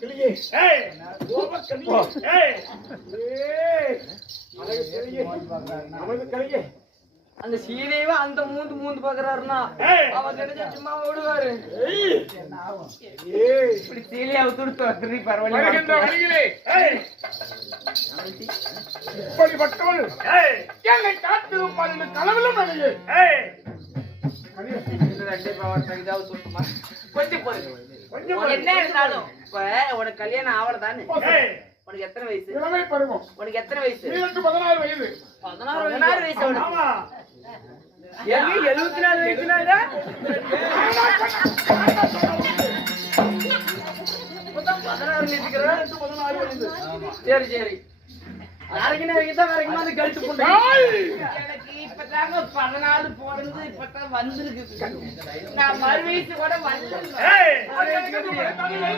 கிளியே ஏய் கோப கிளியே ஏய் ஏய் அழகு கிளியே நமது கிளியே அந்த சீதையவே அந்த மூந்து பாக்குறாருன்னா அவ தெரிஞ்ச சும்மா ஓடுவாரு. இப்படி சீலையாவை துடுத்து வந்து பரவாயில்ல. இப்படிப்பட்டவள் என்னை காத்திரும் கனவிலும் நினையே என்ன இருந்தாலும் இப்ப உனக்கு கல்யாணம் ஆவலதானே? உனக்கு எத்தனை வயசு? இளமை பருவம். உனக்கு எத்தனை வயசு? 16 வயது. 16 வயசு அவனுக்கு. 74 வயசுனால சரி சரி எனக்கு இப்பதாங்க 14 போடுறது இப்பதான் வந்திருக்கு. நான் மறு வயசு கூட வந்து